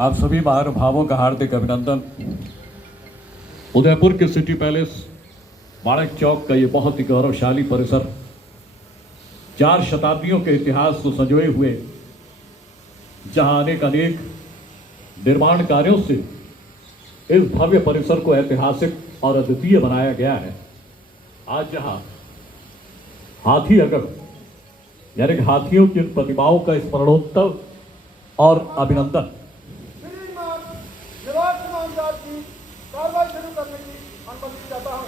आप सभी महानुभावों का हार्दिक अभिनंदन। उदयपुर के सिटी पैलेस माणक चौक का ये बहुत ही गौरवशाली परिसर 4 शताब्दियों के इतिहास को संजोए हुए, जहां अनेक निर्माण कार्यों से इस भव्य परिसर को ऐतिहासिक और अद्वितीय बनाया गया है। आज जहां हाथी अगड़ यानी हाथियों की प्रतिमाओं का स्मरणोत्सव और अभिनंदन कार्रवाई शुरू करने की अनुमति चाहता हूं।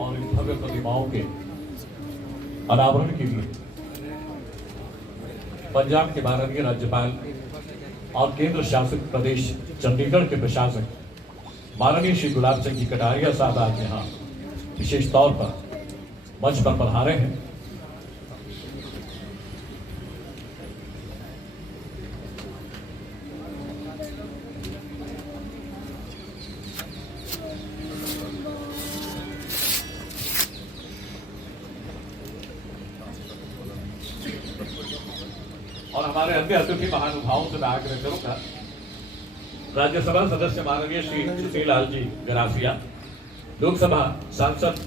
और इन भव्य प्रतिमाओं के अनावरण के लिए पंजाब के माननीय राज्यपाल और केंद्र शासित प्रदेश चंडीगढ़ के प्रशासक माननीय श्री गुलाब चंद जी कटारिया साहब आज यहाँ विशेष तौर पर मंच पर पधारे हैं। और हमारे अन्य अतिथि महानुभावों से मैं आग्रह करूंगा, राज्यसभा सदस्य माननीय श्री सुशील लाल जी गरासिया, लोकसभा सांसद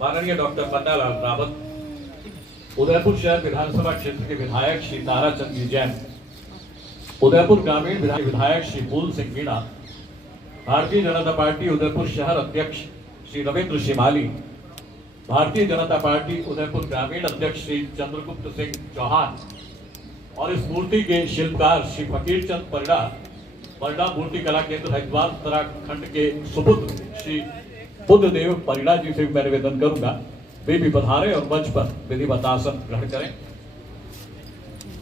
माननीय डॉक्टर पन्नालाल रावत, उदयपुर शहर विधानसभा क्षेत्र के विधायक श्री ताराचंद जी जैन, उदयपुर ग्रामीण विधायक श्री फूल सिंह मीणा, भारतीय जनता पार्टी उदयपुर शहर अध्यक्ष श्री रविंद्र शिमाली, भारतीय जनता पार्टी उदयपुर ग्रामीण अध्यक्ष श्री चंद्रगुप्त सिंह चौहान और इस मूर्ति के शिल्पकार श्री फकीर चंद परिड़ा मूर्ति कला केंद्र हरिद्वार उत्तराखंड के सुपुत्र श्री बुद्धदेव परिड़ा जी से मैं निवेदन करूंगा वे भी पधारे और मंच पर विधिवत आसन ग्रहण करें।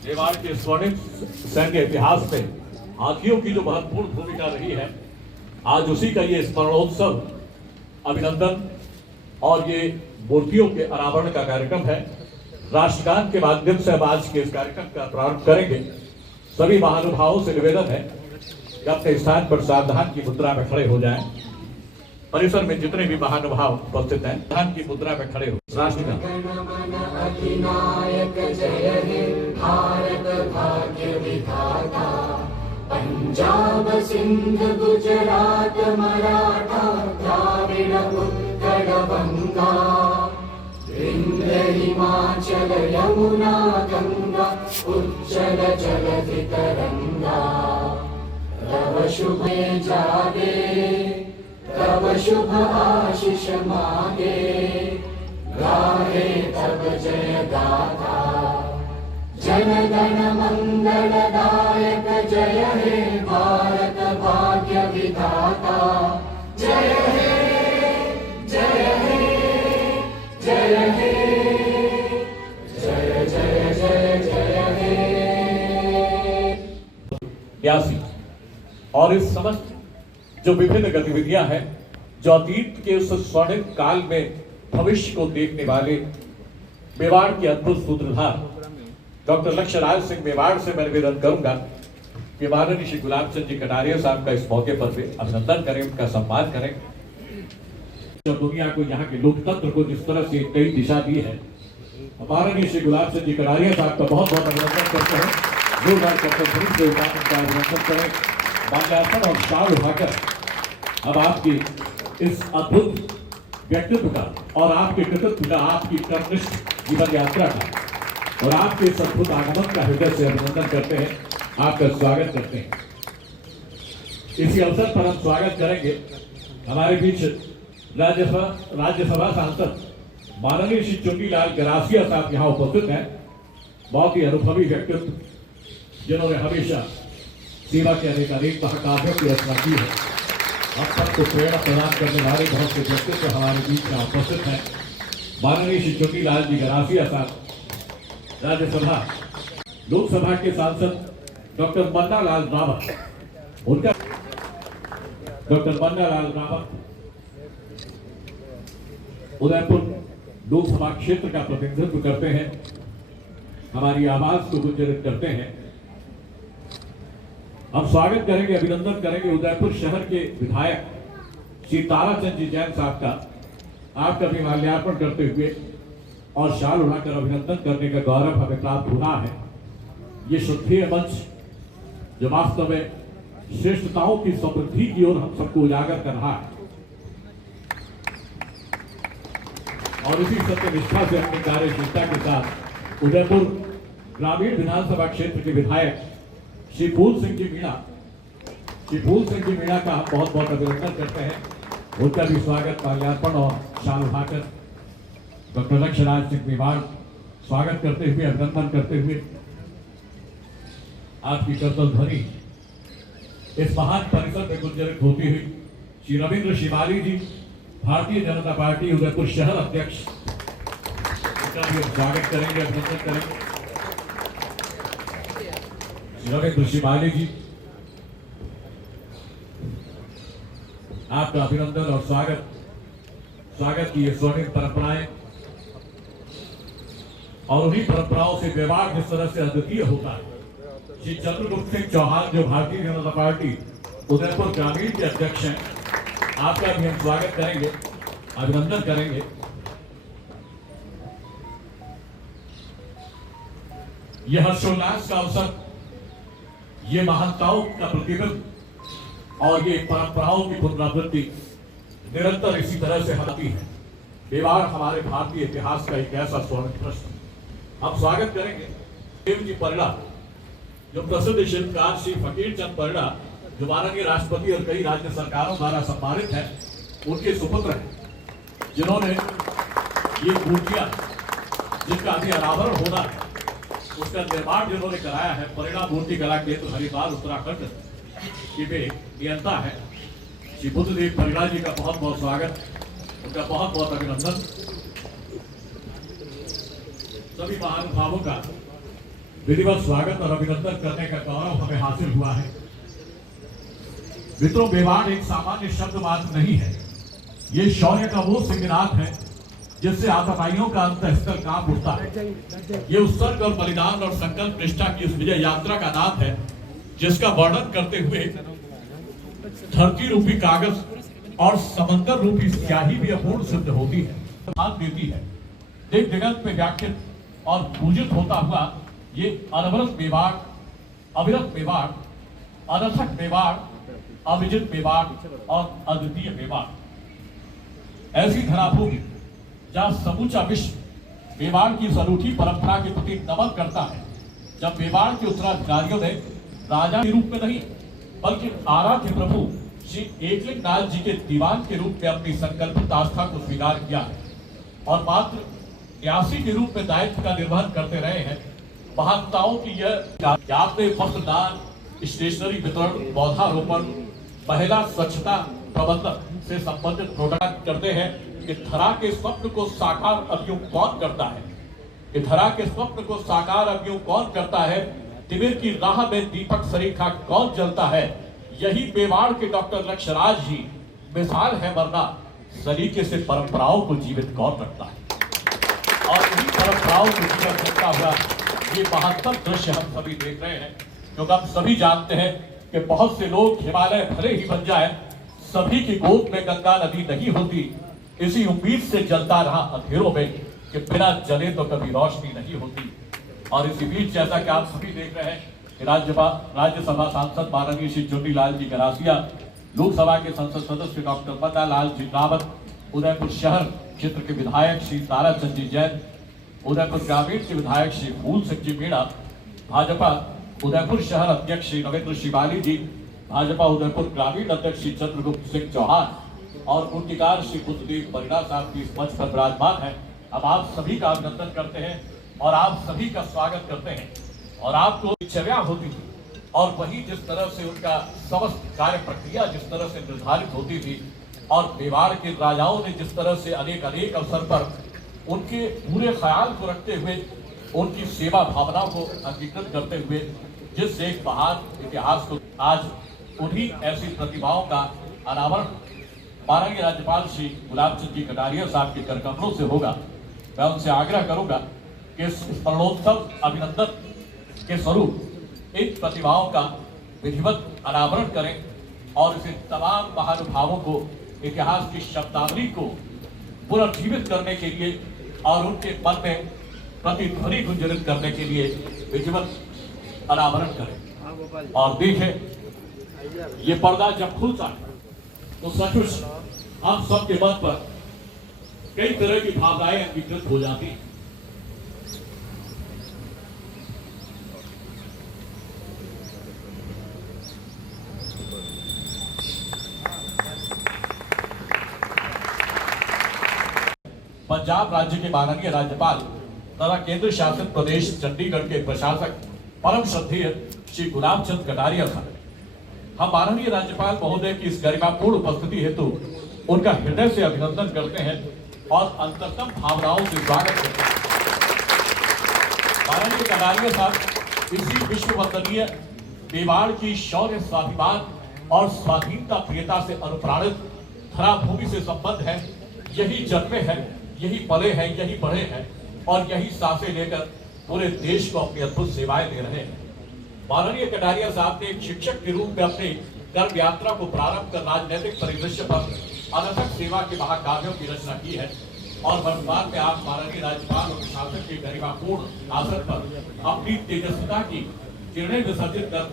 मेवाड़ के स्वर्णिम सैन्य इतिहास में हाथियों की जो महत्वपूर्ण भूमिका रही है, आज उसी का ये स्मरणोत्सव, अभिनंदन और ये मूर्तियों के अनावरण का कार्यक्रम है। राष्ट्रगान के माध्यम से हम आज के इस कार्यक्रम का प्रारंभ करेंगे। सभी महानुभावों से निवेदन है कि अपने स्थान पर सावधान की मुद्रा में खड़े हो जाएं। परिसर में जितने भी महानुभाव उपस्थित हैं, सावधान की मुद्रा में खड़े हो। राष्ट्रगान। पंजाब सिंध गुजरात मराठा द्राविड़ उत्कल बंगा विंध्य हिमाचल यमुना गंगा उज्जल जलधि तरंगा तव शुभे जागे तव शुभ आशीष मागे गाहे तब जय गाथा जन गण मंगलदायक जय हे भारत भाग्य विधाता जय हे जय हे जय हे जय जय जय जय हे। और इस समस्त जो विभिन्न गतिविधियां हैं, जो अतीत के उस स्वर्णिम काल में भविष्य को देखने वाले मेवाड़ के अद्भुत सूत्रधार डॉक्टर लक्ष्यराज सिंह मेवाड़ से मैं निवेदन करूंगा कि माननीय श्री गुलाब चंद जी कटारिया साहब का इस मौके पर भी अभिनंदन करें, उनका सम्मान करें। जो दुनिया को, यहाँ के लोकतंत्र को जिस तरह से नई दिशा दी है, माननीय श्री गुलाब चंद जी कटारिया साहब का बहुत बहुत अभिनंदन करते हैं। जोरदार करते से उनका अभिनंदन करें। माल्यार्पण और शाल उठाकर अब आपकी इस अद्भुत व्यक्तित्व का और आपके कृतित्व का, आपकी कर्मनिष्ठ जीवन यात्रा का और आपके इस अद्भुत आगमन का हृदय से अभिनंदन करते हैं, आपका स्वागत करते हैं। इसी अवसर पर हम स्वागत करेंगे हमारे बीच राज्यसभा सांसद माननीय श्री चुन्नीलाल गरासिया साहब यहाँ उपस्थित हैं। बहुत ही अनुभवी व्यक्तित्व जिन्होंने हमेशा सेवा के अनेक महाकाव्यों की रचना की है। हम सबको प्रेरणा प्रदान करने वाले बहुत से व्यक्तित्व हमारे बीच में उपस्थित हैं। माननीय श्री चुन्नीलाल जी गरासिया साहब, राज्यसभा लोकसभा के सांसद डॉक्टर मन्ना लाल रावत, उनका डॉक्टर मन्ना लाल रावत उदयपुर लोकसभा क्षेत्र का प्रतिनिधित्व करते हैं, हमारी आवाज को गुंजरित करते हैं। हम स्वागत करेंगे, अभिनंदन करेंगे उदयपुर शहर के विधायक श्री ताराचंद जी जैन साहब का। आपका भी माल्यार्पण करते हुए और शाल उड़ाकर अभिनंदन करने का गौरव हमें प्राप्त हो रहा है। ये श्रद्धेय मंच जो वास्तव में श्रेष्ठताओं की समृद्धि की ओर हम सबको उजागर कर रहा है और इसी सत्य निष्ठा से अपनी कार्यशीलता के साथ उदयपुर ग्रामीण विधानसभा क्षेत्र के विधायक श्री फूल सिंह जी मीणा का हम बहुत बहुत अभिनंदन करते हैं। उनका भी स्वागत, माल्यार्पण और शाल उठाकर डॉक्टर लक्ष्यराज सिंह मेवाड़ स्वागत करते हुए, अभिनंदन करते हुए आपकी करतल ध्वनि इस महान परिसर में गुंजरित होती हुई श्री रविंद्र शिवाली जी, भारतीय जनता पार्टी उदयपुर शहर अध्यक्ष, उनका भी स्वागत करेंगे, अभिनंदन करेंगे। श्री रविंद्र शिवाली जी, आपका अभिनंदन और स्वागत की ये स्वर्णिम परंपराएं और उन्हीं परंपराओं से व्यवहार जिस तरह से अद्वितीय होता है। श्री चंद्रगुप्त सिंह चौहान जो भारतीय जनता पार्टी उदयपुर ग्रामीण के अध्यक्ष हैं, आपका भी हम स्वागत करेंगे, अभिनंदन करेंगे। यह हर्षोल्लास का अवसर, ये महानताओं का प्रतिबिंब और ये परंपराओं की पुनरावृत्ति निरंतर इसी तरह से होती है। मेवाड़ हमारे भारतीय इतिहास का एक ऐसा स्वर्ण प्रश्न। हम स्वागत करेंगे देव जी परिड़ा, जो प्रसिद्ध शिल्पकार श्री फकीर चंद परिड़ा, जो माननीय राष्ट्रपति और कई राज्य सरकारों द्वारा सम्मानित है, उनके सुपुत्र हैं, जिन्होंने ये मूर्तियां जिसका अभी अनावरण होना है उसका निर्माण जिन्होंने कराया है, परिड़ा मूर्ति कला केंद्र हरिद्वार उत्तराखंड की वे नियंता है। श्री बुद्धदेव परिड़ा जी का बहुत बहुत स्वागत, उनका बहुत बहुत अभिनंदन। सभी महानुभावों का विधिवत स्वागत और अभिनंदन करने का गौरव हमें हासिल हुआ है। मित्रों, मेवाड़ एक सामान्य शब्द मात्र नहीं है, ये शौर्य का वो सिंहनाद है जिससे आतताइयों का अंतःस्थल कांप उठता है। ये उत्सर्ग और बलिदान और संकल्प निष्ठा की उस विजय यात्रा का नाम है जिसका वर्णन करते हुए धरती रूपी कागज और समंदर रूपी स्याही भी अपूर्ण सिद्ध होती है, साथ देती है। देव जगत में व्याख्यात और पूजित होता हुआ ये अनवरत मेवाड़, अविरत मेवाड़, अनर्थक मेवाड़, अविजित मेवाड़ और अद्वितीय मेवाड़, ऐसी धराभूमि जहां समूचा विश्व मेवाड़ की इस अनूठी परंपरा के प्रति नमन करता है। जब मेवाड़ के उत्तराधिकारियों ने राजा के रूप में नहीं बल्कि आराध्य प्रभु श्री एकलिंग नाथ जी के दीवान के रूप में अपनी संकल्पित आस्था को स्वीकार किया है और मात्र न्यासी के रूप में दायित्व का निर्वहन करते रहे हैं, महानताओं की यह आपने वस्त्र दान, स्टेशनरी वितरण, पौधारोपण, महिला स्वच्छता प्रबंधन से संबंधित प्रोडक्ट करते हैं कि धरा के स्वप्न को साकार अब यूं कौन करता है, कि धरा के स्वप्न को साकार अब यूं कौन करता है, तिमिर की राह में दीपक सरीखा कौन जलता है। यही मेवाड़ के डॉक्टर लक्ष्यराज जी मिसाल है, वरना सलीके से परंपराओं को जीवित कौन रखता है। और इन्हीं परंपराओं को जीवित रखता हुआ ये महत्तम दृश्य हम सभी देख रहे हैं, क्योंकि हम सभी जानते हैं कि बहुत से लोग हिमालय भले ही बन जाए, सभी की गोद में गंगा नदी नहीं होती। इसी उम्मीद से जलता रहा अंधेरों में कि बिना जले तो कभी रोशनी नहीं होती। और इसी बीच जैसा कि आप सभी देख रहे हैं कि राज्यसभा सांसद माननीय श्री चुन्नीलाल जी गरासिया, लोकसभा के संसद सदस्य डॉक्टर मन्ना लाल जी रावत, उदयपुर शहर क्षेत्र के विधायक श्री ताराचंद जी जैन, उदयपुर ग्रामीण के विधायक श्री फूल सिंह जी मीणा, भाजपा उदयपुर शहर अध्यक्ष श्री रविंद्र शिवाली जी, भाजपा उदयपुर ग्रामीण अध्यक्ष श्री चंद्रगुप्त सिंह चौहान और मूर्तिकार श्री बुद्धदेव परिड़ा साहब की इस मंच पर विराजमान है। हम आप सभी का अभिनंदन करते हैं और आप सभी का स्वागत करते हैं। और आपको दिनचर्या होती थी और वही जिस तरह से उनका समस्त कार्य प्रक्रिया जिस तरह से निर्धारित होती थी और मेवाड़ के राजाओं ने जिस तरह से अनेक अवसर पर उनके पूरे ख्याल को रखते हुए उनकी सेवा भावना को अंगीकृत करते हुए जिस एक महान इतिहास को आज उन्हीं ऐसी प्रतिभाओं का अनावरण माननीय राज्यपाल श्री गुलाब चंद जी कटारिया साहब के करकमलों से होगा। मैं उनसे आग्रह करूंगा कि इस स्मरणोत्सव अभिनंदन के स्वरूप इन प्रतिभाओं का विधिवत अनावरण करें और इसे तमाम महानुभावों को इतिहास की शब्दावली को पुनर्जीवित करने के लिए और उनके मन में प्रतिध्वनि गुंजरित करने के लिए विधिवत अनावरण करें। और देखें ये पर्दा जब खुलता है तो सचमुच हम सबके मन पर कई तरह की भावनाएं अंगीकृत हो जाती हैं। पंजाब राज्य के माननीय राज्यपाल तथा केंद्र शासित प्रदेश चंडीगढ़ के प्रशासक परम श्रद्धेय श्री गुलाब चंद कटारिया साहब, हम माननीय राज्यपाल महोदय की इस गरिमापूर्ण उपस्थिति हेतु उनका हृदय से अभिनंदन करते हैं और अंतरतम भावनाओं से स्वागत करते हैं। माननीय कटारिया साहब इसी विश्व वंदनीय मेवाड़ की शौर्य, स्वाभिमान और स्वाधीनता प्रियता से अनुप्राणित धरा भूमि से संबंध है। यही जन्मे हैं, यही पले हैं, यही बढ़े हैं और यही सांसें लेकर पूरे देश को अपनी अद्भुत सेवाएं दे रहे हैं। माननीय कटारिया साहब ने एक शिक्षक के रूप में अपनी कर्म यात्रा को प्रारंभ कर राजनीतिक परिदृश्य पर अनथक सेवा के महाकाव्यों की रचना की है और वर्तमान में आप माननीय राज्यपाल और शासक के गरिमापूर्ण आसन पर अपनी तेजस्विता की किरणें विसर्जित कर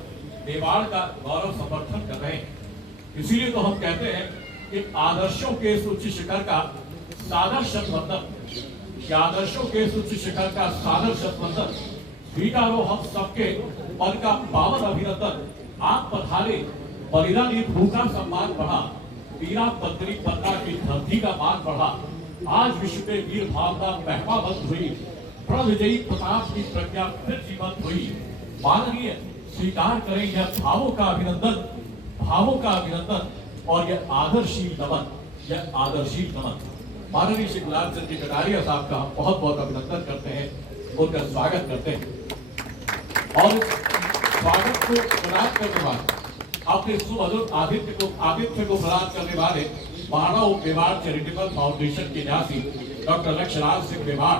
मेवाड़ का गौरव समर्थन कर रहे हैं। इसीलिए तो हम कहते हैं कि आदर्शों के इस उच्च शिखर का सादर शतवंदन, आदर्शों के इस उच्च शिखर का सादर शतवंदन स्वीकारो हम सबके मन का पावन अभिनंदन। आप पधारे बलिदानी भूखा सम्मान बढ़ा, पीरा पत्री पन्ना की धरती का मान बढ़ा। आज विश्व में वीर भावना महमा बंद हुई, प्रण विजयी प्रताप की प्रज्ञा फिर जीवंत हुई। माननीय स्वीकार करें यह भावों का अभिनंदन, भावों का अभिनंदन और यह आदर्शील नमन, यह आदर्शील नमन। माननीय श्री गुलाब चंद जी कटारिया साहब का बहुत बहुत अभिनंदन करते हैं, उनका स्वागत करते हैं और स्वागत को प्रदान करने वाले अपने सुमधुर आतिथ्य को प्रदान करने वाले महाराणा मेवाड़ चैरिटेबल फाउंडेशन के न्यासी डॉक्टर लक्ष्यराज सिंह मेवाड़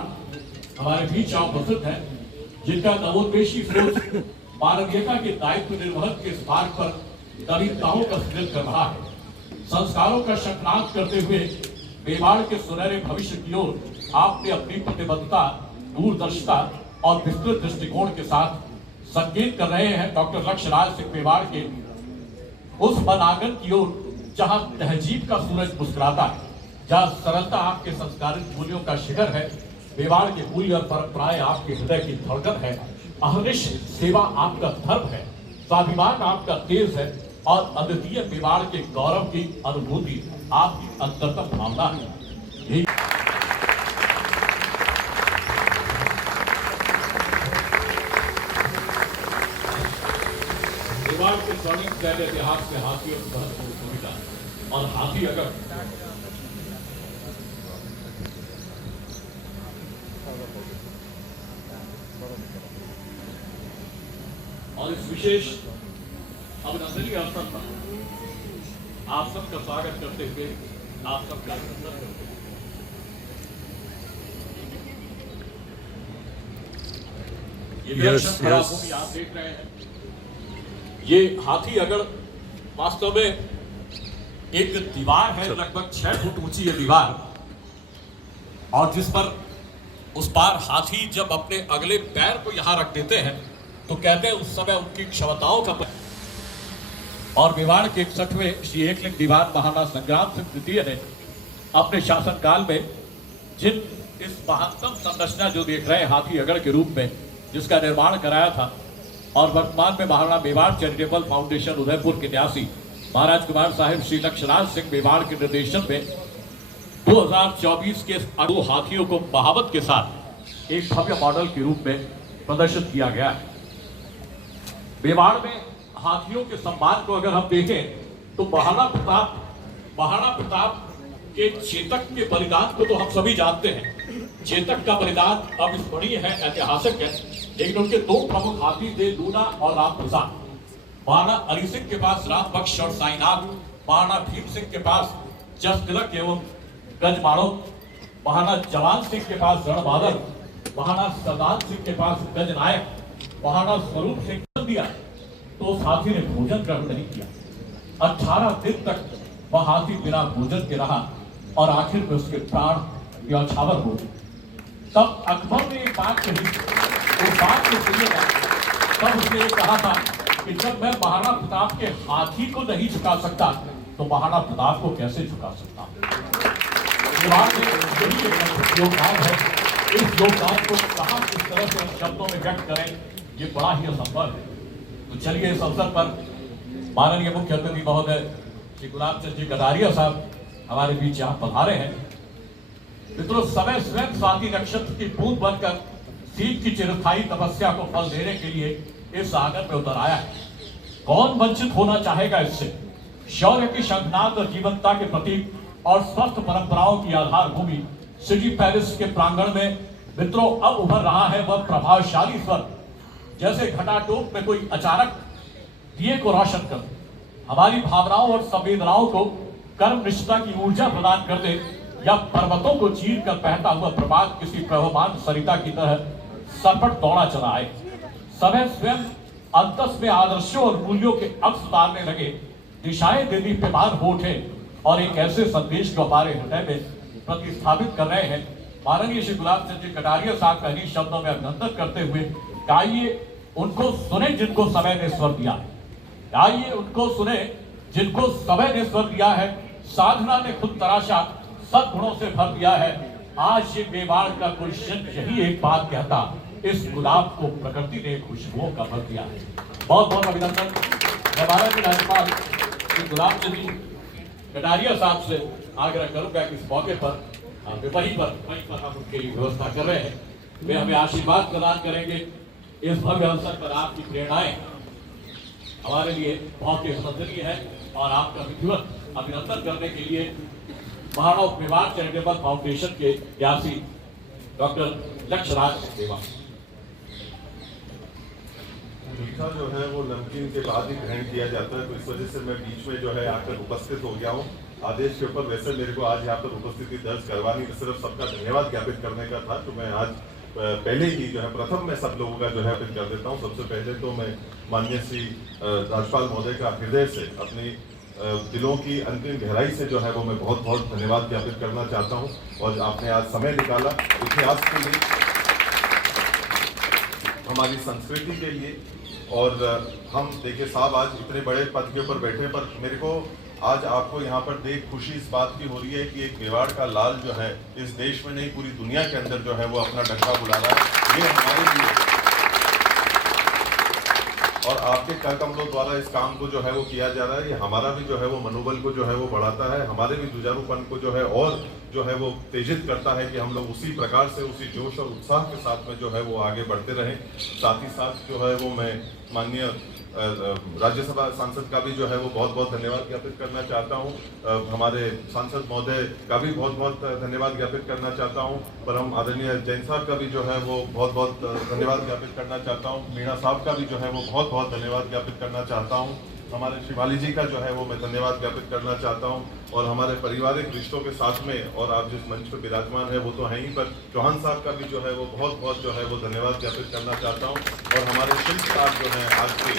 हमारे बीच उपस्थित हैं, जिनका नवोन्मेषी सोच मानवीयता के दायित्व निर्वहन के इस मार्ग पर नवीनताओं का सृजन कर रहा है। संस्कारों का शंखनाद करते हुए मेवाड़ के सुनहरे भविष्य की ओर आपने अपनी प्रतिबद्धता, दूरदर्शिता और विस्तृत दृष्टिकोण के साथ संकेत कर रहे हैं। डॉक्टर लक्ष्यराज सिंह मेवाड़ के उस वनांगन की ओर जहां तहजीब का सूरज मुस्कुराता है, जहां सरलता आपके संस्कारित मूल्यों का शिखर है, मेवाड़ के मूल्य और परंपराएं आपके हृदय की धड़कन है, अहर्निश सेवा आपका धर्म है, स्वाभिमान आपका तेज है और अद्वितीय मेवाड़ के गौरव की अनुभूति आपकी अंतरतम भावना है। मेवाड़ के स्वर्णिम शैल इतिहास में हाथियों की महत्वपूर्ण भूमिका और हाथी अगर और इस विशेष अभिनंदनीय अवसर पर आप सबका स्वागत करते हुए आप सबका अभिनंदन करते हुए ये आप देख रहे हैं, ये हाथी अगर वास्तव में एक दीवार है, लगभग 6 फुट ऊंची ये दीवार, और जिस पर उस पार हाथी जब अपने अगले पैर को यहां रख देते हैं तो कहते हैं उस समय उनकी क्षमताओं का और मेवाड़ के 61वें श्री एकलिंग दीवान महाराणा संग्राम सिंह द्वितीय ने अपने शासनकाल में जिन इस महत्तम संरचना जो देख रहे हैं हाथी अगड़ के रूप में जिसका निर्माण कराया था, और वर्तमान में महाराणा मेवाड़ चैरिटेबल फाउंडेशन उदयपुर के न्यासी महाराज कुमार साहिब श्री लक्ष्यराज सिंह मेवाड़ के निर्देशन में 2024 के 2 हाथियों को बहावत के साथ एक भव्य मॉडल के रूप में प्रदर्शित किया गया है। मेवाड़ में हाथियों के सम्मान को अगर हम देखें तो महाराणा प्रताप के चेतक के बलिदान को तो हम सभी जानते हैं। चेतक का बलिदान अविस्मरणीय है, ऐतिहासिक है, लेकिन उनके 2 प्रमुख हाथी थे, लूना और राम प्रसाद। महाराणा अली सिंह के पास राम बख्श और साईनाथ, महाराणा भीम सिंह के पास जस तिलक एवं गजमाणो, महाराणा जवान सिंह के पास रणबादल, महाराणा सरदार सिंह के पास गजनायक, महाराणा स्वरूप सिंह ने दिया तो उस हाथी ने भोजन ग्रहण नहीं किया। 18 दिन तक वह हाथी बिना भोजन के रहा और आखिर में उसके प्राण न्यौछावर हो गए। तब अकबर ने एक बात कही, उस बात को सुनिएगा। तब उसने ये कहा था कि जब मैं महाराणा प्रताप के हाथी को नहीं झुका सकता तो महाराणा प्रताप को कैसे झुका सकता हूं। योगदान है, इस योगदान को कहां किस तरह से हम शब्दों में व्यक्त करें, ये बड़ा ही असंभव है। तो चलिए इस अवसर पर माननीय मुख्य अतिथि महोदय श्री गुलाब चंद जी कटारिया साहब हमारे बीच यहाँ पधारे हैं। मित्रों, समय स्वयं स्वाति नक्षत्र की बूंद बनकर सीत की चिरस्थायी तपस्या को फल देने के लिए इस सागर में उतर आया है। कौन वंचित होना चाहेगा इससे। शौर्य की शंखनाद और जीवंतता के प्रतीक और स्वस्थ परंपराओं की आधार भूमि सिटी पैलेस के प्रांगण में मित्रों अब उभर रहा है वह प्रभावशाली स्वर, जैसे घटाटोप में कोई अचानक दिए को रोशन कर हमारी भावनाओं और संवेदनाओं को कर्म निष्ठा की ऊर्जा प्रदान कर दे, या पर्वतों को चीर कर बहता हुआ प्रभात किसी प्रवहमान सरिता की तरह सरपट दौड़ा चला आए। समय स्वयं अंतस में आदर्शों और मूल्यों के अक्स उतारने लगे, दिशाएं दीप्यमान हो उठे और एक ऐसे संदेश को हमारे हृदय में प्रतिस्थापित कर रहे हैं। माननीय श्री गुलाब चंद जी कटारिया साहब का इन्हीं शब्दों में अभिनंदन करते हुए आइए उनको सुने जिनको समय ने स्वर दिया है, आइए उनको सुने जिनको समय ने स्वर दिया है। साधना ने खुद तराशा, सद्गुणों से भर दिया है। आज ये मेवाड़ का गुलशन यही एक बात कहता, इस गुलाब को प्रकृति ने खुशबुओं का भर दिया है। बहुत बहुत अभिनंदन। मैं भारत के राज्यपाल श्री गुलाब चंद जी कटारिया साहब से आग्रह करूंगा कि इस मौके पर वहीं पर हम उनके लिए व्यवस्था कर रहे हैं। वे हमें आशीर्वाद प्रदान करेंगे। इस भव्य अवसर पर आपकी प्रेरणाएं हमारे लिए बहुत ही सराहनीय है और आपका विधिवत अभिनंदन करने के लिए महाराणा मेवाड़ चैरिटेबल फाउंडेशन के न्यासी डॉक्टर लक्ष्यराज सेवा। मीठा जो है वो नमकीन के बाद ही ग्रहण किया जाता है, तो इस वजह से मैं बीच में जो है आकर उपस्थित हो गया हूँ। आदेश के ऊपर वैसे मेरे को आज यहाँ पर उपस्थिति दर्ज करवानी सिर्फ सबका धन्यवाद ज्ञापित करने का था, तो मैं आज पहले ही जो है प्रथम मैं सब लोगों का जो है कर देता हूँ। सबसे पहले तो मैं माननीय श्री राज्यपाल महोदय का हृदय से अपनी दिलों की अंतिम गहराई से जो है वो मैं बहुत बहुत धन्यवाद ज्ञापित करना चाहता हूँ। और आपने आज समय निकाला इतिहास के लिए, हमारी संस्कृति के लिए। और हम देखिए साहब आज इतने बड़े पद के ऊपर बैठे, पर मेरे को आज आपको यहाँ पर देख खुशी इस बात की हो रही है कि एक मेवाड़ का लाल जो है इस देश में नहीं पूरी दुनिया के अंदर जो है वो अपना डंका बुला रहा है। ये हमारे लिए और आपके कर कमलों द्वारा इस काम को जो है वो किया जा रहा है। ये हमारा भी जो है वो मनोबल को जो है वो बढ़ाता है, हमारे भी जुझारूपन को जो है और जो है वो तेजित करता है कि हम लोग उसी प्रकार से उसी जोश और उत्साह के साथ में जो है वो आगे बढ़ते रहें। साथ ही साथ जो है वो मैं माननीय राज्यसभा सांसद का भी जो है वो बहुत बहुत धन्यवाद ज्ञापित करना चाहता हूँ। हमारे सांसद महोदय का भी बहुत बहुत धन्यवाद ज्ञापित करना चाहता हूँ। पर हम आदरणीय जैन साहब का भी जो है वो बहुत बहुत धन्यवाद ज्ञापित करना चाहता हूँ। मीणा साहब का भी जो है वो बहुत बहुत धन्यवाद ज्ञापित करना चाहता हूँ। हमारे शिवाली जी का जो है वो मैं धन्यवाद ज्ञापित करना चाहता हूँ। और हमारे पारिवारिक रिश्तों के साथ में और आप जिस मंच पर विराजमान है वो तो हैं ही, पर चौहान साहब का भी जो है वो बहुत बहुत जो है वो धन्यवाद ज्ञापित करना चाहता हूँ। और हमारे शिल्पकार जो है आज के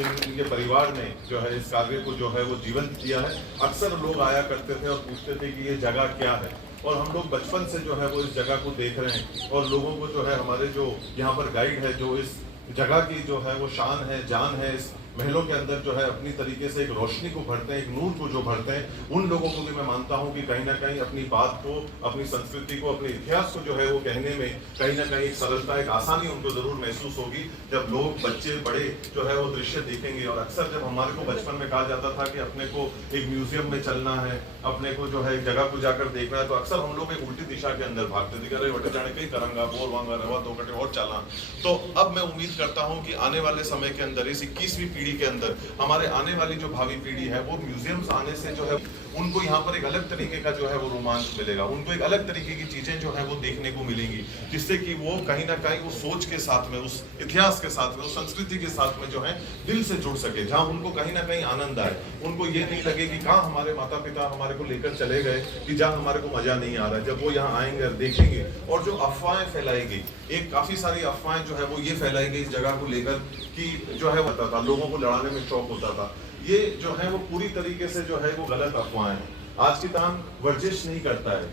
इनके परिवार ने जो है इस कार्य को जो है वो जीवंत किया है। अक्सर लोग आया करते थे और पूछते थे कि ये जगह क्या है, और हम लोग बचपन से जो है वो इस जगह को देख रहे हैं। और लोगों को जो है हमारे जो यहाँ पर गाइड है जो इस जगह की जो है वो शान है, जान है, इस महलों के अंदर जो है अपनी तरीके से एक रोशनी को भरते हैं, एक नूर को जो भरते हैं, उन लोगों को भी मैं मानता हूँ कि कहीं ना कहीं अपनी बात को, अपनी संस्कृति को, अपने इतिहास को जो है वो कहने में कहीं ना कहीं एक सरलता, एक आसानी उनको जरूर महसूस होगी जब लोग, बच्चे, बड़े जो है वो दृश्य देखेंगे। और अक्सर जब हमारे को बचपन में कहा जाता था कि अपने को एक म्यूजियम में चलना है, अपने को जो है एक जगह को जाकर देखना है, तो अक्सर हम लोग एक उल्टी दिशा के अंदर भागते थे, अरे वटे जाने कहीं करूंगा, बोल वांगा रवा 2 घंटे और चला। तो अब मैं उम्मीद करता हूं कि आने वाले समय के अंदर, इस 21वीं पीढ़ी के अंदर, हमारे आने वाली जो भावी पीढ़ी है वो म्यूजियम्स आने से जो है उनको यहाँ पर एक अलग तरीके का जो है वो रोमांच मिलेगा, उनको एक अलग तरीके की चीजें जो है वो देखने को मिलेंगी, जिससे कि वो कहीं ना कहीं उस सोच के साथ में, उस इतिहास के साथ में, उस संस्कृति के साथ में जो है दिल से जुड़ सके, जहाँ उनको कहीं ना कहीं आनंद आए, उनको ये नहीं लगे कि कहाँ हमारे माता पिता हमारे को लेकर चले गए, कि जहाँ हमारे को मजा नहीं आ रहा है। जब वो यहाँ आएंगे और देखेंगे, और जो अफवाहें फैलाई गई, एक काफी सारी अफवाहें जो है वो ये फैलाई गई इस जगह को लेकर कि जो है होता था, लोगों को लड़ाने में शौक होता था, ये जो है वो पूरी तरीके से जो है वो गलत अफवाहें हैं। आज की तान वर्जिश नहीं करता है।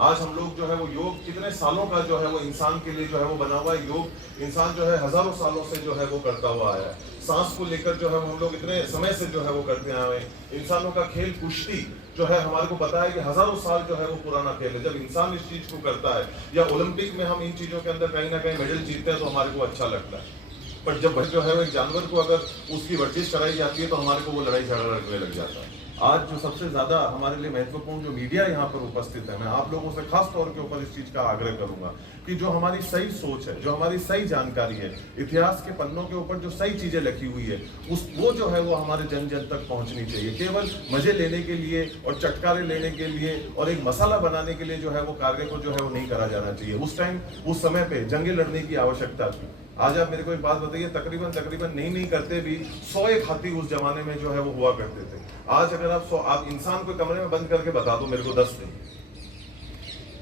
आज हम लोग जो है वो योग कितने सालों का जो है वो इंसान के लिए जो है वो बना हुआ है। योग इंसान जो है हजारों सालों से जो है वो करता हुआ आया है। सांस को लेकर जो है हम लोग इतने समय से जो है वो करते आए हैं। इंसानों का खेल कुश्ती जो है हमारे को पता है कि हजारों साल जो है वो पुराना खेल है। जब इंसान इस चीज को करता है, या ओलंपिक में हम इन चीजों के अंदर कहीं ना कहीं मेडल जीतते हैं तो हमारे को अच्छा लगता है, पर जब जो है वो एक जानवर को अगर उसकी वर्जिश कराई जाती है तो हमारे को वो लड़ाई झगड़ा लगने लग जाता है। आज जो सबसे ज्यादा हमारे लिए महत्वपूर्ण जो मीडिया यहाँ पर उपस्थित है, मैं आप लोगों से खास तौर के ऊपर इस चीज का आग्रह करूंगा कि जो हमारी सही सोच है, जो हमारी सही जानकारी है, इतिहास के पन्नों के ऊपर जो सही चीजें लिखी हुई है, वो जो है वो हमारे जन जन तक पहुंचनी चाहिए। केवल मजे लेने के लिए और चटकारे लेने के लिए और एक मसाला बनाने के लिए जो है वो कार्य को जो है वो नहीं करा जाना चाहिए। उस टाइम, उस समय पे जंगे लड़ने की आवश्यकता थी। आज आप मेरे को एक बात बताइए, तकरीबन नहीं करते भी 100 हाथी उस जमाने में जो है वो हुआ करते थे। आज अगर आप इंसान को कमरे में बंद करके बता दो मेरे को 10 दिन,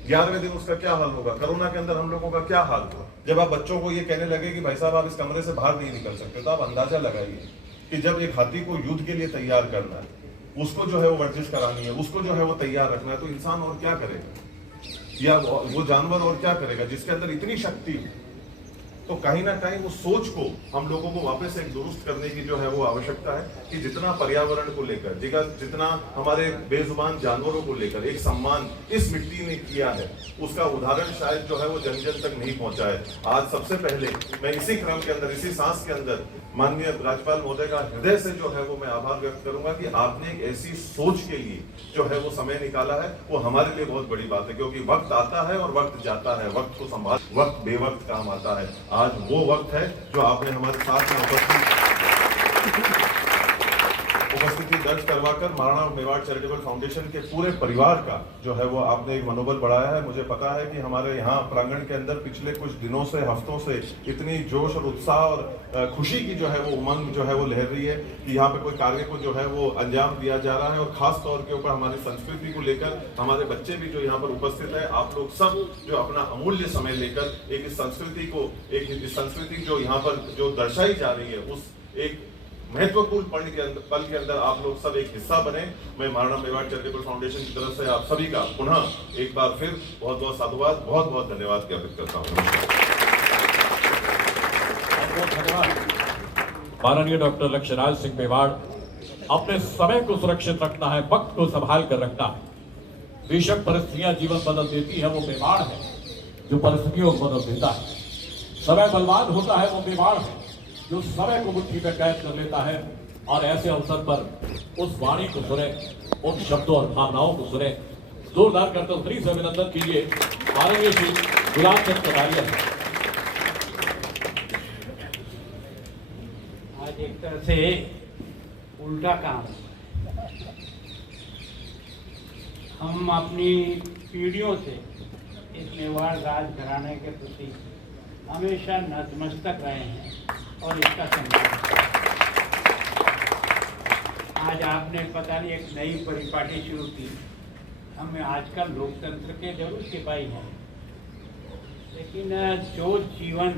11वें दिन उसका क्या हाल होगा। कोरोना के अंदर हम लोगों का क्या हाल हुआ। जब आप बच्चों को ये कहने लगे कि भाई साहब आप इस कमरे से बाहर नहीं निकल सकते, तो आप अंदाजा लगाइए कि जब एक हाथी को युद्ध के लिए तैयार करना है, उसको जो है वो वर्जिश करानी है, उसको जो है वो तैयार रखना है, तो इंसान और क्या करेगा, या वो जानवर और क्या करेगा जिसके अंदर इतनी शक्ति। तो कहीं ना कहीं वो सोच को हम लोगों को वापस एक दुरुस्त करने की जो है वो आवश्यकता है कि जितना पर्यावरण को लेकर, जितना हमारे बेजुबान जानवरों को लेकर एक सम्मान इस मिट्टी ने किया है, उसका उदाहरण शायद जो है वो जन जन तक नहीं पहुंचा है। आज सबसे पहले मैं इसी क्रम के अंदर, इसी सांस के अंदर माननीय राज्यपाल महोदय का हृदय से जो है वो मैं आभार व्यक्त करूंगा कि आपने एक ऐसी सोच के लिए जो है वो समय निकाला है। वो हमारे लिए बहुत बड़ी बात है, क्योंकि वक्त आता है और वक्त जाता है, वक्त को संभाल, वक्त बेवक्त काम आता है। आज वो वक्त है जो आपने हमारे साथ में उपस्थिति दर्ज करवाकर महाराणा मेवाड़ चैरिटेबल फाउंडेशन के पूरे परिवार का जो है वो आपने एक मनोबल बढ़ाया है। मुझे पता है कि हमारे यहाँ प्रांगण के अंदर पिछले कुछ दिनों से, हफ्तों से इतनी जोश और उत्साह और खुशी की जो है वो उमंग जो है वो लहर रही है कि यहाँ पे कोई कार्य को जो है वो अंजाम दिया जा रहा है। और खास तौर के ऊपर हमारी संस्कृति को लेकर हमारे बच्चे भी जो यहाँ पर उपस्थित है, आप लोग सब जो अपना अमूल्य समय लेकर एक इस संस्कृति को, एक इस संस्कृति जो यहाँ पर जो दर्शाई जा रही है, उस एक महत्वपूर्ण पल के अंदर आप लोग सब एक हिस्सा बने। मैं महाराणा मेवाड़ चैरिटेबल फाउंडेशन की तरफ से आप सभी का पुनः एक बार फिर बहुत बहुत साधुवाद, बहुत बहुत धन्यवाद ज्ञापित करता हूँ। माननीय डॉक्टर लक्ष्यराज सिंह मेवाड़, अपने समय को सुरक्षित रखना है, वक्त को संभाल कर रखना है। बेशक परिस्थितियां जीवन बदल देती है, वो मेवाड़ है जो परिस्थितियों को बदल देता है। समय बलवान होता है, वो मेवाड़ है जो समय को मुट्ठी में कैद कर लेता है। और ऐसे अवसर पर उस वाणी को सुने, उन शब्दों और भावनाओं को सुने। जोरदार करते उत्तरी से अभिनंदन कीजिए माननीय श्री गुलाब चंद कटारिया। आज एक तरह से उल्टा काम, हम अपनी पीढ़ियों से इस मेवाड़ राजघराने के प्रति हमेशा नतमस्तक रहे हैं और इसका सम्मान। आज आपने पता नहीं एक नई परिपाटी शुरू की। हम आजकल लोकतंत्र के जरूर सिपाही हैं, लेकिन जो जीवन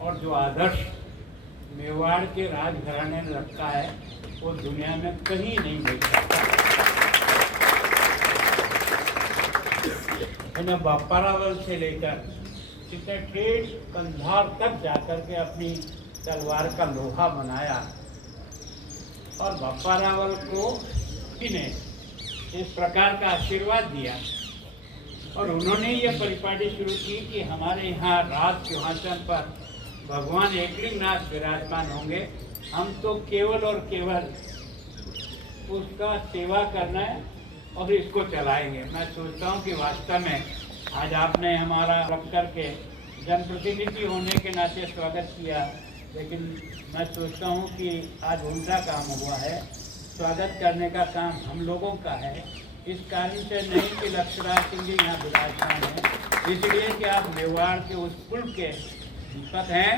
और जो आदर्श मेवाड़ के राजघराने ने रखा है वो दुनिया में कहीं नहीं मिल सकता। उन्हें बापारावल से लेकर जितने ठेठ कंधार तक जाकर के अपनी तलवार का लोहा बनाया और बप्पा रावल को ने इस प्रकार का आशीर्वाद दिया और उन्होंने ये परिपाटी शुरू की कि हमारे यहाँ राज सिंहासन पर भगवान एकलिंगनाथ विराजमान होंगे, हम तो केवल और केवल उसका सेवा करना है और इसको चलाएंगे। मैं सोचता हूँ कि वास्तव में आज आपने हमारा रख करके जनप्रतिनिधि होने के नाते स्वागत किया, लेकिन मैं सोचता हूँ कि आज उनका काम हुआ है, स्वागत करने का काम हम लोगों का है। इस कारण से नहीं कि लक्ष्मणराज सिंह जी यहाँ विराजमान हैं, इसलिए कि आप मेवाड़ के उस कुल के दीपक हैं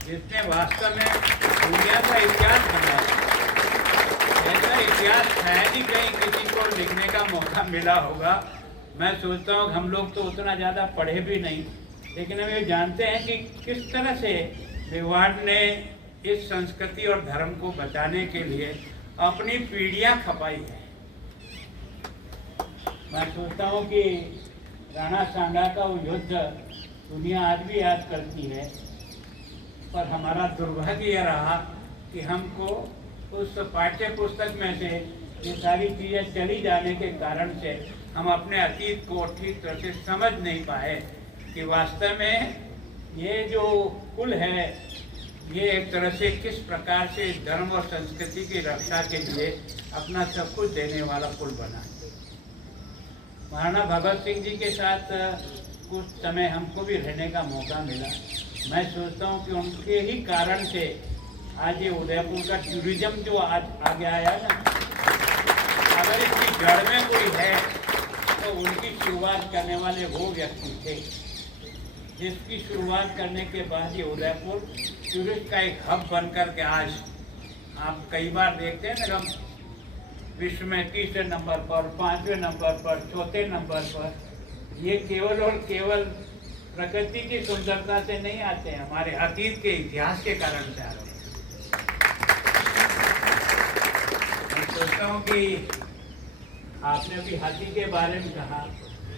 जिसने वास्तव में दुनिया का इतिहास बनाया। ऐसा इतिहास शायद ही कहीं किसी को लिखने का मौका मिला होगा। मैं सोचता हूँ हम लोग तो उतना ज़्यादा पढ़े भी नहीं, लेकिन हम ये जानते हैं कि किस तरह से मेवाड़ ने इस संस्कृति और धर्म को बचाने के लिए अपनी पीढ़ियाँ खपाई है। मैं सोचता हूँ कि राणा सांगा का वो युद्ध दुनिया आज भी याद करती है, पर हमारा दुर्भाग्य यह रहा कि हमको उस पाठ्य पुस्तक में से ये सारी चीज़ें चली जाने के कारण से हम अपने अतीत को ठीक तरह से समझ नहीं पाए कि वास्तव में ये जो कुल है ये एक तरह से किस प्रकार से धर्म और संस्कृति की रक्षा के लिए अपना सब कुछ देने वाला कुल बना। महाराणा भगत सिंह जी के साथ कुछ समय हमको भी रहने का मौका मिला। मैं सोचता हूँ कि उनके ही कारण से आज ये उदयपुर का टूरिज्म जो आज आगे आया ना, अगर इसकी जड़ में कोई है तो उनकी शुरुआत करने वाले वो व्यक्ति थे, जिसकी शुरुआत करने के बाद ये उदयपुर टूरिस्ट का एक हब बनकर के आज आप कई बार देखते हैं ना, हम विश्व में तीसरे नंबर पर, 5वें नंबर पर, 4थे नंबर पर, ये केवल और केवल प्रकृति की सुंदरता से नहीं आते हैं, हमारे अतीत के इतिहास के कारण से आते हैं। मैं सोचता हूँ कि आपने अभी हाथी के बारे में कहा,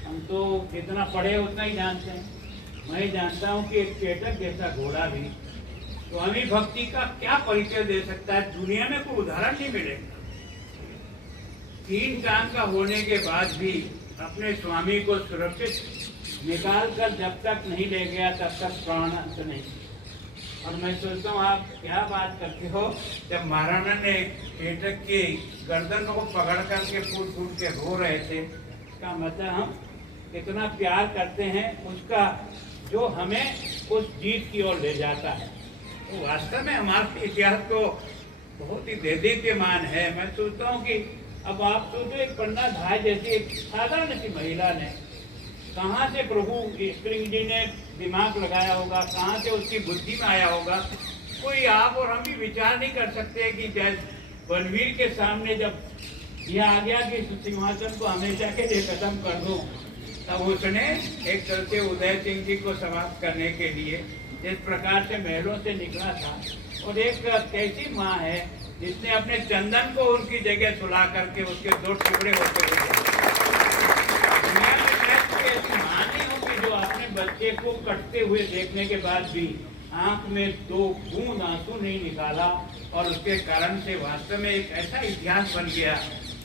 हम तो जितना पढ़े उतना ही जानते हैं। मैं जानता हूँ कि एक चेतक जैसा घोड़ा भी स्वामी भक्ति का क्या परिचय दे सकता है, दुनिया में कोई उदाहरण नहीं मिलेगा। 3 काम का होने के बाद भी अपने स्वामी को सुरक्षित निकाल कर जब तक नहीं ले गया तब तक प्राण अंत नहीं। और मैं सोचता हूँ आप क्या बात करते हो, जब महाराणा ने चेतक की गर्दन को पकड़ करके फूट फूट के रो रहे थे, इसका मतलब हम कितना प्यार करते हैं उसका, जो हमें उस जीत की ओर ले जाता है। तो वास्तव में हमारे इतिहास को बहुत ही दैदीप्यमान है। मैं सोचता हूँ कि अब आप सोचो, एक पन्ना धाय जैसी एक साधारण सी महिला ने कहाँ से प्रभु स्प्रिंग जी ने दिमाग लगाया होगा, कहाँ से उसकी बुद्धि में आया होगा, कोई आप और हम भी विचार नहीं कर सकते कि बलवीर के सामने जब यह आ गया कि सिंहासन को हमेशा के लिए खत्म कर दो, तब उसने एक तरह से उदय सिंह जी को समाप्त करने के लिए जिस प्रकार से महलों से निकला था। और एक कैसी माँ है जिसने अपने चंदन को उनकी जगह सुला करके उसके 2 टुकड़े होते हुए, दुनिया में शायद कोई ऐसी माँ नहीं होगी जो अपने बच्चे को कटते हुए देखने के बाद भी आंख में 2 बूंद आंसू नहीं निकाला। और उसके कारण से वास्तव में एक ऐसा इतिहास बन गया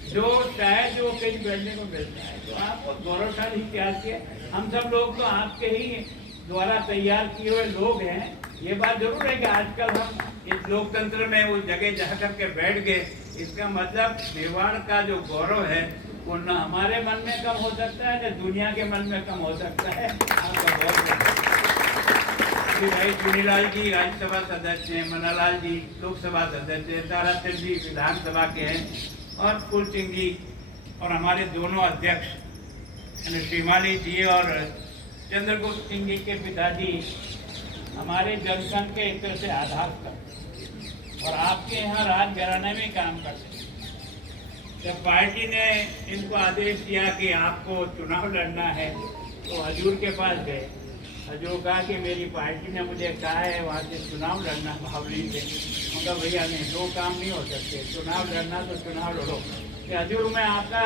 जो शायद जो कहीं बैठने को मिलता है। तो आप वो गौरवशाली इतिहास के हम सब लोग तो आपके ही द्वारा तैयार किए हुए लोग हैं। ये बात जरूर है कि आजकल हम इस लोकतंत्र में उस जगह जा कर के बैठ गए, इसका मतलब मेवाड़ का जो गौरव है वो न हमारे मन में कम हो सकता है न दुनिया के मन में कम हो सकता है। आपका बहुत भाई चुनीलाल जी राज्यसभा सदस्य हैं, मनालाल जी लोकसभा सदस्य हैं, ताराचंद जी विधानसभा के हैं और फूल सिंह जी और हमारे दोनों अध्यक्ष श्रीमाली जी और चंद्रगुप्त सिंह जी के पिताजी हमारे जनसंघ के एक तरह से आधार पर, और आपके यहाँ राजघराने में काम करते हैं। जब पार्टी ने इनको आदेश दिया कि आपको चुनाव लड़ना है तो हजूर के पास गए। हजूर कहा कि मेरी पार्टी ने मुझे कहा है वहाँ से चुनाव लड़ना बावली से। उनका भैया नहीं, 2 काम नहीं हो सकते, चुनाव लड़ना तो चुनाव लड़ो। कि हजूर मैं आपका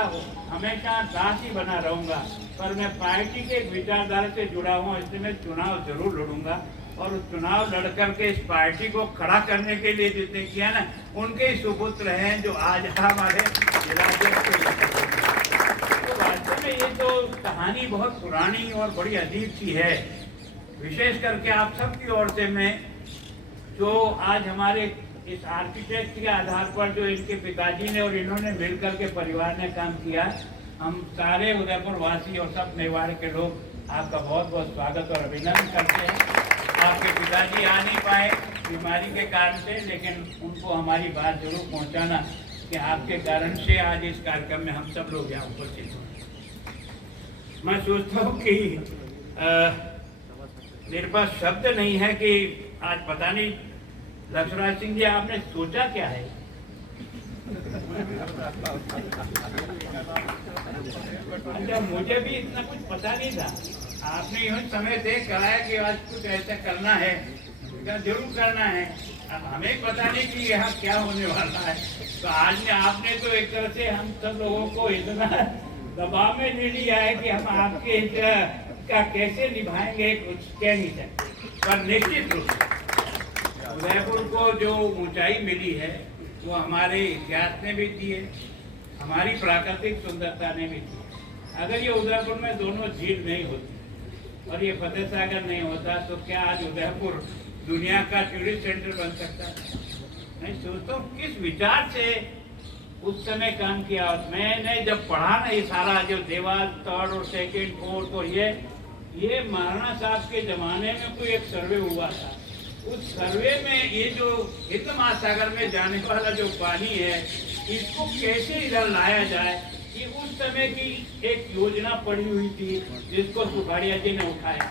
हमेशा दास ही बना रहूँगा, पर मैं पार्टी के विचारधारा से जुड़ा हुआ, इसलिए मैं चुनाव जरूर लड़ूंगा। और चुनाव लड़कर के इस पार्टी को खड़ा करने के लिए जिसने किया ना, उनके ही सुपुत्र हैं जो आज हमारे राज्य के। तो वास्तव में ये तो कहानी बहुत पुरानी और बड़ी अजीब सी है। विशेष करके आप सबकी ओर से मैं जो आज हमारे इस आर्किटेक्ट के आधार पर जो इनके पिताजी ने और इन्होंने मिलकर के परिवार ने काम किया, हम सारे उदयपुर वासी और सब मेवाड़ के लोग आपका बहुत बहुत स्वागत और अभिनंदन करते हैं। आपके पिताजी आ नहीं पाए बीमारी के कारण से, लेकिन उनको हमारी बात जरूर पहुंचाना कि आपके कारण से आज इस कार्यक्रम में हम सब लोग यहाँ उपस्थित हुए। मैं सोचता हूँ कि मेरे पास शब्द नहीं है कि आज पता नहीं लक्ष्मणराज सिंह जी आपने सोचा क्या है। मुझे भी इतना कुछ पता नहीं था। आपने यूं समय से कराया कि आज कुछ ऐसा करना है, जरूर करना है। अब हमें पता नहीं कि यहाँ क्या होने वाला है। तो आज में आपने तो एक तरह से हम सब लोगों को इतना दबाव में ले लिया है कि हम आपके का कैसे निभाएंगे कुछ कह नहीं सकते। पर निश्चित रूप से उदयपुर को जो ऊंचाई मिली है वो हमारे इतिहास ने भी दी है, हमारी प्राकृतिक सुंदरता ने भी दी। अगर ये उदयपुर में दोनों झील नहीं होती और ये फतेह सागर नहीं होता तो क्या आज उदयपुर दुनिया का टूरिस्ट सेंटर बन सकता है? मैं सोचता हूँ किस विचार से उस समय काम किया। मैंने जब पढ़ा ना ये सारा जो देवाल 3rd और 2nd 4th और ये महाराणा साहब के जमाने में कोई एक सर्वे हुआ था। उस सर्वे में ये जो हिंद महासागर में जाने वाला जो पानी है इसको कैसे इधर लाया जाए, ये उस समय की एक योजना पड़ी हुई थी जिसको सुखाड़िया जी ने उठाया।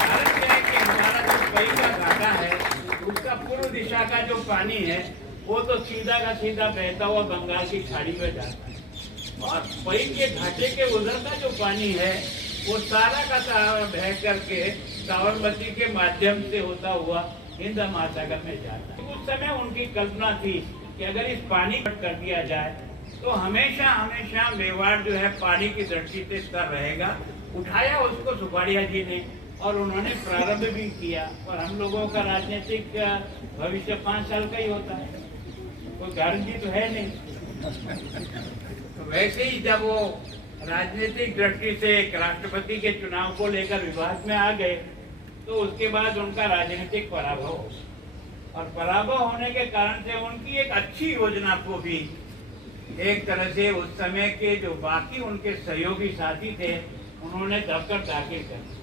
कारण क्या है कि हमारा जो पई का घाटा है उसका पूर्व दिशा का जो पानी है वो तो सीधा का सीधा बहता हुआ बंगाल की खाड़ी में जाता है, और पई के घाटे के उधर का जो पानी है वो सारा का सारा बह करके साबरमती के माध्यम से होता हुआ हिंद महासागर में जाता है। उस समय उनकी कल्पना थी कि अगर इस पानी कट कर दिया जाए तो हमेशा हमेशा मेवाड़ जो है पानी की दृष्टि से स्तर रहेगा। उठाया उसको सुखाड़िया जी ने और उन्होंने प्रारंभ भी किया। और हम लोगों का राजनीतिक भविष्य 5 साल का ही होता है, कोई गारंटी तो है नहीं। तो वैसे ही जब वो राजनीतिक दृष्टि से एक राष्ट्रपति के चुनाव को लेकर विवाद में आ गए तो उसके बाद उनका राजनीतिक पराभव हो, और पराभव होने के कारण से उनकी एक अच्छी योजना को भी एक तरह से उस समय के जो बाकी उनके सहयोगी साथी थे उन्होंने दबकर दाखिल कर दी।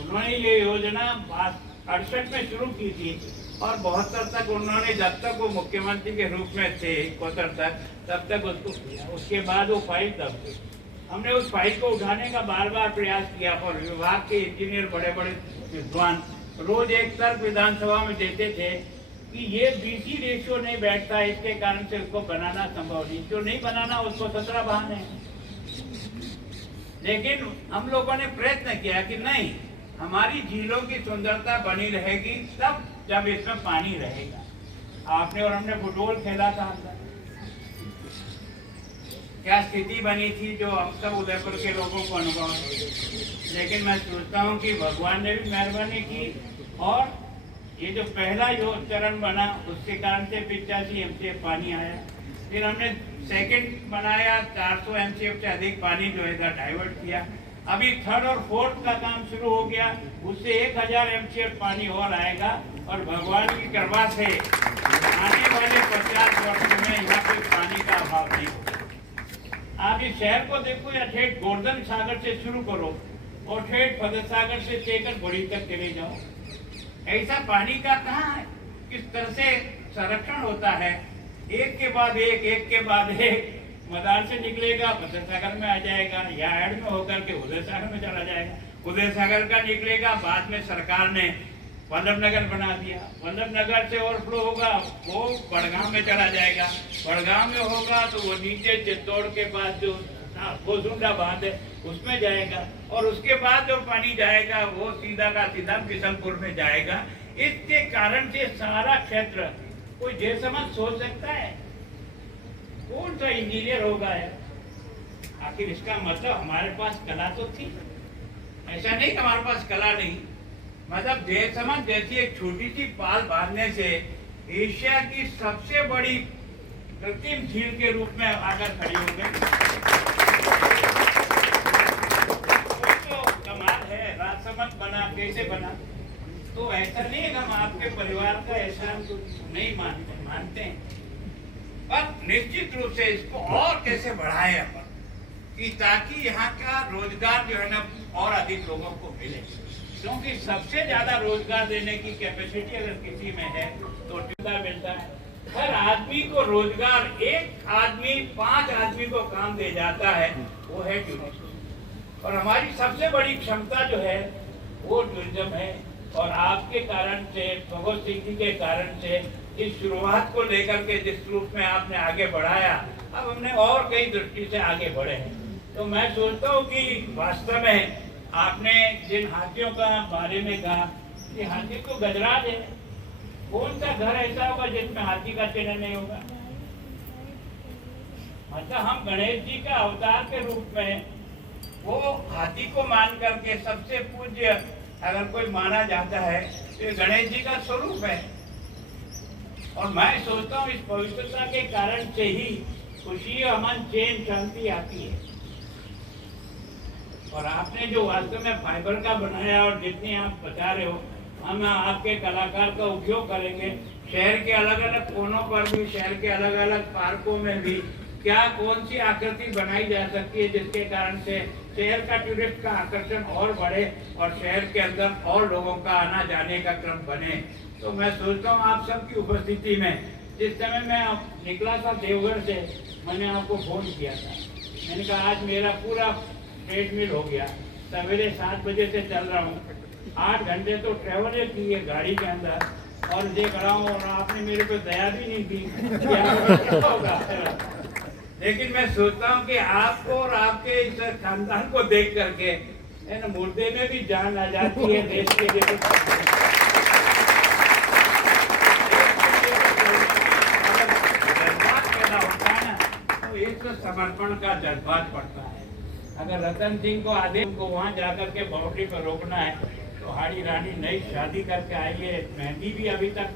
उन्होंने ये योजना 68 में शुरू की थी और 72 तक उन्होंने, जब तक वो मुख्यमंत्री के रूप में थे 71 तक, तब तक उसको किया। उसके बाद वो फाइल दब गई। हमने उस फाइल को उठाने का बार बार प्रयास किया और विभाग के इंजीनियर बड़े बड़े विद्वान रोज एक तर्क विधानसभा में देते थे कि ये बीसी रेशियो नहीं बैठता, इसके कारण से उसको बनाना संभव नहीं। जो नहीं बनाना उसको 17 बहाने हैं। लेकिन हम लोगों ने प्रयत्न किया कि नहीं, हमारी झीलों की सुंदरता बनी रहेगी तब जब इसमें पानी रहेगा। आपने और हमने फुटबॉल खेला था अंदर, क्या स्थिति बनी थी जो हम सब उदयपुर के लोगों को अनुभव है। लेकिन मैं सोचता हूँ कि भगवान ने भी मेहरबानी की और ये जो पहला चरण बना उसके कारण से 85 MCF पानी आया। फिर हमने सेकंड बनाया, 400 MCF से अधिक पानी जो है डाइवर्ट किया। अभी 3rd और 4th का काम शुरू हो गया, उससे 1000 MCF पानी और आएगा। और भगवान की कृपा से आने वाले 50 वर्षों में यहाँ पे पानी का अभाव नहीं होगा। आप इस शहर को देखो या ठेठ गोवर्धन सागर से शुरू करो और ठेठ फतेह सागर से लेकर बड़ी तक चले जाओ, ऐसा पानी का कहाँ है, किस तरह से संरक्षण होता है। एक के बाद एक मदार से निकलेगा फतेह सागर में आ जाएगा, या एड में होकर के उदय सागर में चला जाएगा। उदय सागर का निकलेगा, बाद में सरकार ने वल्लभ नगर बना दिया, वल्लभ नगर से ओवरफ्लो होगा वो बड़गांव में चला जाएगा, बड़गांव में होगा तो वो नीचे चित्तौड़ के बाद जो गोसुंडा बांध है उसमें जाएगा, और उसके बाद जो पानी जाएगा वो सीधा का सीधा किशनपुर में जाएगा। इसके कारण से सारा क्षेत्र कोई जे समझ सोच सकता है? कौन सा इंजीनियर होगा है? आखिर इसका मतलब हमारे पास कला तो थी, ऐसा नहीं कि हमारे पास कला नहीं। मतलब जयसमंद जैसी एक छोटी सी पाल बांधने से एशिया की सबसे बड़ी कृत्रिम झील के रूप में आकर खड़ी हो गई। तो कमाल है, राजसमंद बना, कैसे बना? तो ऐसा नहीं है कि हम आपके परिवार का एहसान नहीं मानते हैं, पर निश्चित रूप से इसको और कैसे बढ़ाए अपन, कि ताकि यहाँ का रोजगार जो है ना और अधिक लोगों को मिले, क्योंकि सबसे ज्यादा रोजगार देने की कैपेसिटी अगर किसी में है तो रोजगार मिलता है। हर आदमी को रोजगार, एक आदमी 5 आदमी को काम दे जाता है, वो है टूरिज्म। और हमारी सबसे बड़ी क्षमता जो है वो टूरिज्म है। और आपके कारण से, भगवत सिंह जी के कारण से इस शुरुआत को लेकर के जिस रूप में आपने आगे बढ़ाया, अब हमने और कई दृष्टि से आगे बढ़े हैं। तो मैं सोचता हूँ कि वास्तव में आपने जिन हाथियों का बारे में कहा, कि हाथी तो गजराज है, कौन सा घर ऐसा होगा जिसमें हाथी का चिन्ह नहीं होगा? मतलब हम गणेश जी का अवतार के रूप में वो हाथी को मान करके सबसे पूज्य अगर कोई माना जाता है तो ये गणेश जी का स्वरूप है। और मैं सोचता हूँ इस पवित्रता के कारण से ही खुशी, अमन, चैन, शांति आती है। और आपने जो वास्तव में फाइबर का बनाया और जितनी आप बता रहे हो, हम आपके कलाकार का उपयोग करेंगे। शहर के अलग अलग कोनों पर भी, शहर के अलग अलग पार्कों में भी क्या कौन सी आकृति बनाई जा सकती है जिसके कारण से शहर का टूरिस्ट का आकर्षण और बढ़े और शहर के अंदर और लोगों का आना जाने का क्रम बने। तो मैं सोचता हूँ आप सबकी उपस्थिति में, जिस समय मैं निकला था देवघर से, मैंने आपको फोन किया था। मैंने कहा आज मेरा पूरा ट्रेडमिल हो गया, सवेरे 7 बजे से चल रहा हूँ, 8 घंटे तो ट्रेवल की है गाड़ी के अंदर, और देख रहा हूँ। और आपने मेरे को दया भी नहीं दी। लेकिन मैं सोचता हूँ कि आपको और आपके इस खानदान को देख करके है ना, मुर्दे में भी जान आ जाती है देश के लिए। जज्बात पैदा होता है ना, तो एक समर्पण का जज्बात पड़ता है। अगर रतन सिंह को आदेश को वहाँ जाकर के बाउंड्री पर रोकना है, तो हाड़ी रानी नई शादी करके आई है, मेहंदी भी अभी तक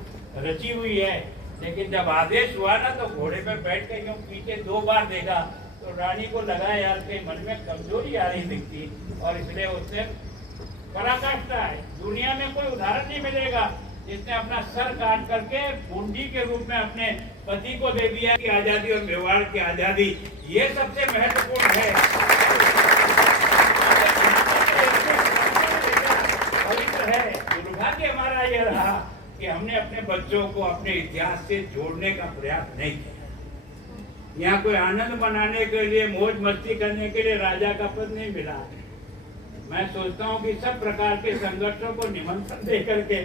रची हुई है, लेकिन जब आदेश हुआ ना तो घोड़े पर बैठ के क्यों पीछे 2 बार देखा तो रानी को लगा यार के मन में कमजोरी आ रही दिखती, और इसलिए उससे पराकाष्ठा है। दुनिया में कोई उदाहरण नहीं मिलेगा जिसने अपना सर काट करके बूंदी के रूप में अपने पति को दे दिया की आजादी और मेवाड़ की आजादी, ये सबसे महत्वपूर्ण है। पवित्र है। दुर्भाग्य हमारा यह रहा कि हमने अपने बच्चों को अपने इतिहास से जोड़ने का प्रयास नहीं किया। यहाँ कोई आनंद मनाने के लिए, मौज मस्ती करने के लिए राजा का पद नहीं मिला। मैं सोचता हूँ कि सब प्रकार के संघर्षों को निमंत्रण दे करके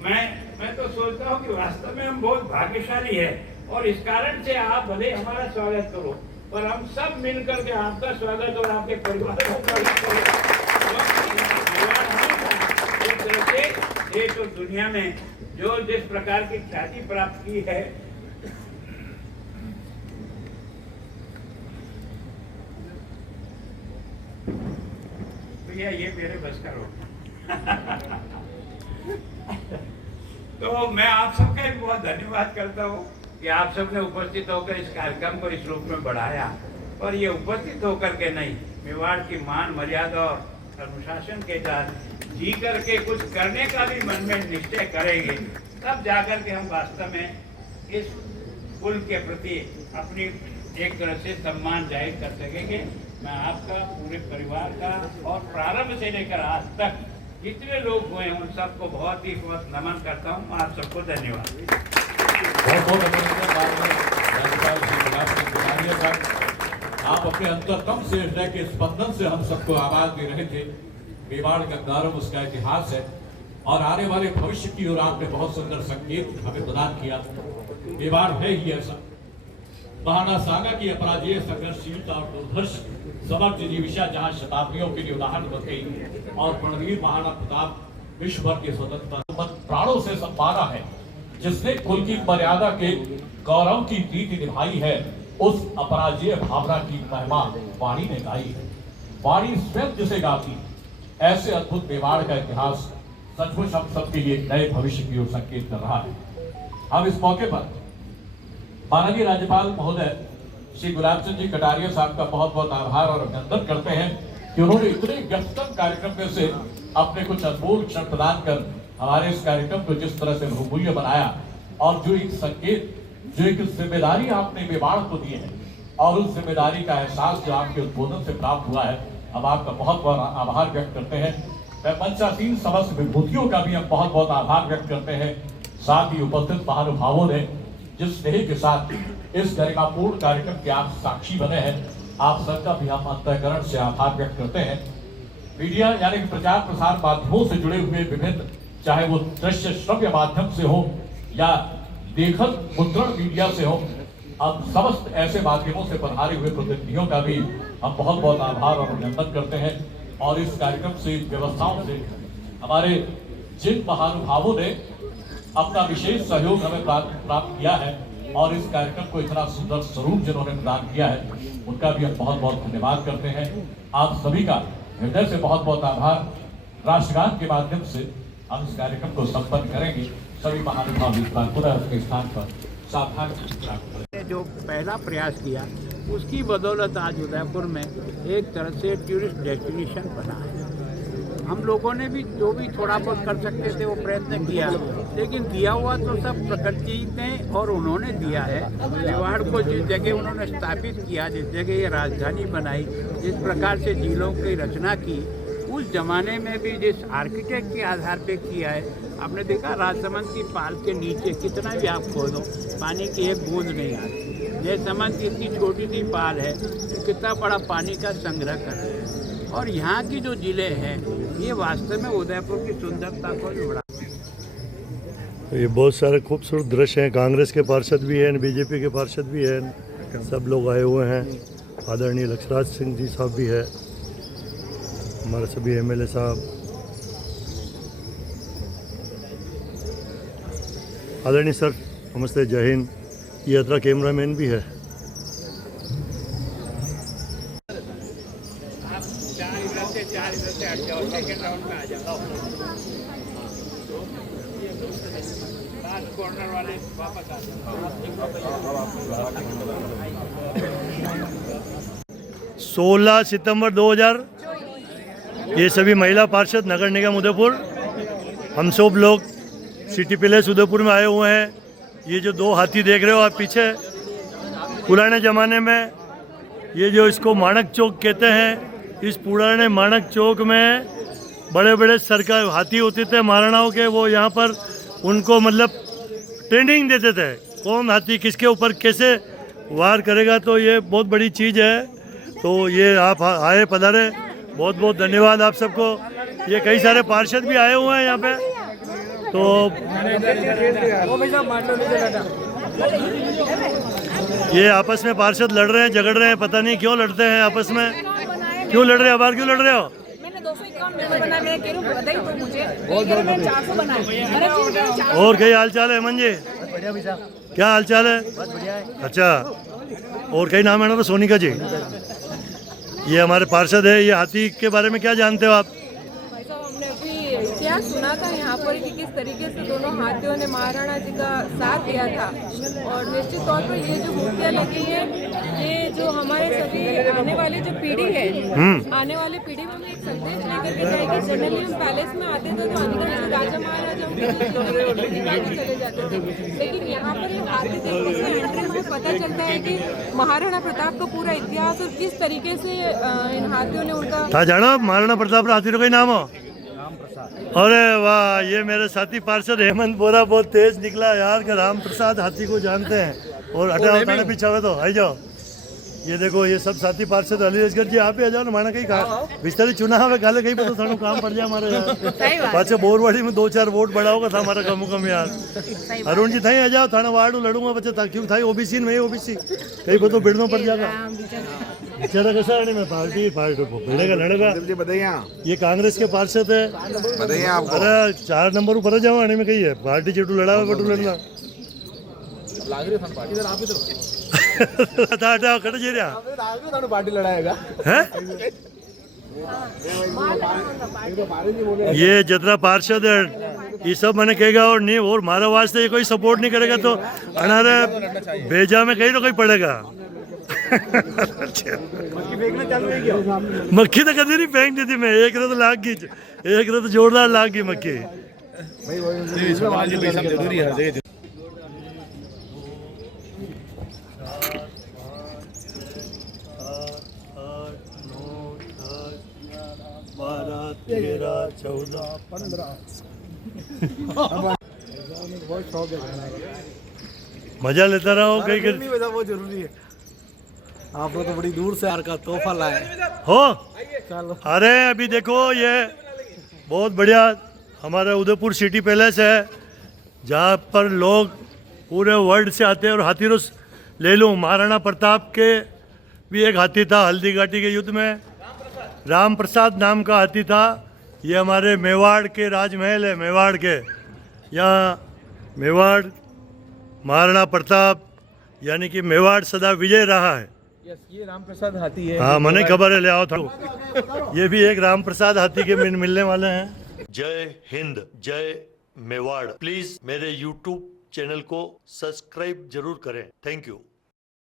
मैं तो सोचता हूँ कि वास्तव में हम बहुत भाग्यशाली है। और इस कारण से आप भले हमारा स्वागत करो, पर हम सब मिल करके आपका स्वागत और आपके परिवार का स्वागत करो। देश और दुनिया में जो जिस प्रकार की ख्याति प्राप्त की है, भैया ये मेरे बस का रोक। तो मैं आप सबका भी बहुत धन्यवाद करता हूँ कि आप सबने उपस्थित होकर इस कार्यक्रम को इस रूप में बढ़ाया। और ये उपस्थित होकर के नहीं, मेवाड़ की मान मर्यादा और अनुशासन के साथ जी करके कुछ करने का भी मन में निश्चय करेंगे, तब जाकर के हम वास्तव में इस कुल के प्रति अपनी एक तरह से सम्मान जाहिर कर सकेंगे। मैं आपका, पूरे परिवार का और प्रारंभ से लेकर आज तक जितने लोग हुए उन सबको बहुत ही बहुत नमन करता हूँ। आप सबको धन्यवाद। बहुत बहुत अभिनंदन। आप अपने अंतरतम से हृदय के स्पंदन से हम सबको आवाज दे रहे थे। मेवाड़ का गौरव, उसका इतिहास है और आने वाले भविष्य की ओर आपने बहुत सुंदर संकेत हमें प्रदान किया। मेवाड़ है ही ऐसा। महाराणा सांगा की अपराजेय संघर्षशीलता और दुर्धर्ष समर्थ जिजीविषा जहाँ शताब्दियों के लिए उदाहरण बन गई, और रणवीर महाराणा प्रताप विश्व भर के स्वतंत्रता प्राणों से संवारा है, जिसने कुल की मर्यादा के गौरव की नीति निभाई है, उस अपराजेय भावना की महिमा वाणी ने गाई है। वाणी स्वयं जिसे गाती है, ऐसे अद्भुत मेवाड़ का इतिहास सचमुच हम सबके लिए नए भविष्य की ओर संकेत कर रहा है। हम इस मौके पर माननीय राज्यपाल महोदय श्री गुलाब चंद जी कटारिया साहब का बहुत बहुत आभार और अभिनंदन करते हैं कि उन्होंने इतने व्यस्तम कार्यक्रम में से अपने कुछ अनमोल क्षण प्रदान कर हमारे इस कार्यक्रम को जिस तरह से बहुमूल्य बनाया, और जो एक संकेत, जो एक जिम्मेदारी आपने मेवाड़ को दी है और उस जिम्मेदारी का एहसास जो आपके उद्बोधन से प्राप्त हुआ है, हम आपका बहुत बहुत आभार व्यक्त करते हैं। मैं मंचासीन समस्त विभूतियों का भी हम बहुत बहुत आभार व्यक्त करते हैं। साथ ही उपस्थित महानुभावों ने जिस स्नेह के साथ इस गरिमापूर्ण कार्यक्रम के आप साक्षी बने हैं, आप सबका भी हम अंतःकरण से आभार व्यक्त करते हैं। मीडिया यानी कि प्रचार प्रसार माध्यमों से जुड़े हुए विभिन्न, चाहे वो दृश्य श्रव्य माध्यम से हो या लेखक मुद्रण मीडिया से हो, अब समस्त ऐसे माध्यमों से पधारे हुए प्रतिनिधियों का भी हम बहुत बहुत आभार और अभिनंदन करते हैं। और इस कार्यक्रम से, व्यवस्थाओं से हमारे जिन महानुभावों ने अपना विशेष सहयोग हमें प्राप्त किया है और इस कार्यक्रम को इतना सुंदर स्वरूप जिन्होंने प्रदान किया है, उनका भी हम बहुत बहुत धन्यवाद करते हैं। आप सभी का हृदय से बहुत बहुत आभार। राष्ट्रगान के माध्यम से हम इस कार्यक्रम को संपन्न करेंगे। सभी महानुभाव इस बार पुनः अपने स्थान पर सावधान। जो पहला प्रयास किया उसकी बदौलत आज उदयपुर में एक तरह से टूरिस्ट डेस्टिनेशन बना है। हम लोगों ने भी जो भी थोड़ा बहुत कर सकते थे वो प्रयत्न किया, लेकिन दिया हुआ तो सब प्रकृति ने और उन्होंने दिया है। मेवाड़ को जिस जगह उन्होंने स्थापित किया, जिस जगह ये राजधानी बनाई, जिस प्रकार से जिलों की रचना की, उस जमाने में भी जिस आर्किटेक्ट के आधार पे किया है। आपने देखा राजसमंद की पाल के नीचे कितना भी आप खोदो पानी की एक बूंद नहीं आती। जयसमंद की इतनी छोटी सी पाल है तो कितना बड़ा पानी का संग्रह कर रहे हैं। और यहाँ की जो जिले हैं ये वास्तव में उदयपुर की सुंदरता को भी बढ़ा। ये बहुत सारे खूबसूरत दृश्य हैं। कांग्रेस के पार्षद भी हैं, बीजेपी के पार्षद भी हैं, सब लोग आए हुए हैं। आदरणीय लक्षराज सिंह जी साहब भी है, हमारे सभी एमएलए साहब, आदरणीय सर नमस्ते, जय हिंद। ये यात्रा कैमरामैन भी है। आप चार इधर से हट जाओ, सेकेंड राउंड में आ जाओ। लास्ट कॉर्नर वाले वापस आ जाओ। 16 सितंबर 2000 ये सभी महिला पार्षद नगर निगम उदयपुर, हम सब लोग सिटी पैलेस उदयपुर में आए हुए हैं। ये जो दो हाथी देख रहे हो आप पीछे, पुराने ज़माने में ये जो इसको माणक चौक कहते हैं, इस पुराने माणक चौक में बड़े बड़े सरकार हाथी होते थे महाराणाओं के, वो यहाँ पर उनको मतलब ट्रेनिंग देते थे, कौन हाथी किसके ऊपर कैसे वार करेगा। तो ये बहुत बड़ी चीज़ है। तो ये आप आए पधारे, बहुत बहुत धन्यवाद आप सबको। ये कई सारे पार्षद भी आए हुए हैं यहाँ पे। तो ये आपस में पार्षद लड़ रहे हैं, झगड़ रहे हैं, पता नहीं क्यों लड़ते हैं आपस में, क्यों लड़ रहे हो, आभार क्यों लड़ रहे हो? मैंने 251 मेंबर बना, मैं कह रही हूं बताइए तो मुझे, मैं कह रही हूं मैं 400 बनाए। और कई हाल चाल है हेमंत जी? क्या हाल चाल है? अच्छा, और कई नाम है ना? तो सोनिका जी, ये हमारे पार्षद है। ये हाथी के बारे में क्या जानते हो आप? भाई साहब, हमने अभी इतिहास सुना था यहाँ पर कि किस तरीके से दोनों हाथियों ने महाराणा जी का साथ दिया था। और निश्चित तौर पर ये जो मूर्तियाँ लगी है, ये जो हमारे सभी आने वाली जो पीढ़ी है, आने वाली पीढ़ी में एक संदेश लेकर के जाएगी। जनरली हम पैलेस में आते थे तो अधिकांश राजा महाराजाओं के चले जाते थे, लेकिन यहाँ पर ये हाथी देखने से एंट्रेंस में पता चलता है कि महाराणा प्रताप का पूरा इतिहास और किस तरीके से इन हाथियों ने उनका जानो। महाराणा प्रताप हाथी का नाम हो? अरे वाह, ये मेरे साथी पार्षद हेमंत बोरा बहुत तेज निकला यार, कि राम प्रसाद हाथी को जानते हैं। और हटाओ थाने पीछे हुए तो आई जाओ। ये देखो ये सब साथी पार्षद अली असगर जी, आप ही आ जाओ ना। माना कहीं बिस्तर चुनाव है, काले कहीं पर तो थानों काम पड़ जाए हमारे यार। पाचे बोरवाड़ी में 2-4 वोट बढ़ा होगा था हमारा कम कम यार। अरुण जी थाई आ जाओ, थाना वार्ड लड़ूंगा बच्चे था, क्यों था ओबीसी में, ओबीसी कहीं पर तो बिड़ना पड़ जाएगा। बेचारा कैसा है मैं पार्टी भिड़ेगा लड़ेगा। ये कांग्रेस के पार्षद है। अरे 4 नंबर ऊपर जाओ आने में कही है पार्टी चेटू लड़ा हुआ बटू लड़ना। हटा कट जी रहा ਤੁਹਾਨੂੰ ਪਾਰਟੀ ਲੜਾਏਗਾ है ये जितना पार्षद है ये सब मैंने कहेगा और नहीं और हमारा वास्ते ये कोई सपोर्ट नहीं करेगा तो अनारे भेजा में कहीं ना कहीं पड़ेगा मक्खी तो कभी नहीं फेंक दी थी मैं एक तो लाग गई एक तो जोरदार लाग गई मक्खी बारह 13 14 15 मजा लेता रहा हूँ कहीं कहीं वो जरूरी है आप लोग तो बड़ी दूर से आर का तोहफा लाए हो चलो अरे अभी देखो ये बहुत बढ़िया हमारा उदयपुर सिटी पैलेस है जहाँ पर लोग पूरे वर्ल्ड से आते हैं और हाथी रोज ले लूँ महाराणा प्रताप के भी एक हाथी था हल्दी घाटी के युद्ध में राम प्रसाद नाम का हाथी था ये हमारे मेवाड़ के राजमहल है मेवाड़ के यहाँ मेवाड़ महाराणा प्रताप यानी कि मेवाड़ सदा विजय रहा है ये राम प्रसाद हाथी है हाँ मैंने खबर है ले आओ था ये भी एक राम प्रसाद हाथी के मिलने वाले हैं जय हिंद जय मेवाड़ प्लीज मेरे YouTube चैनल को सब्सक्राइब जरूर करें थैंक यू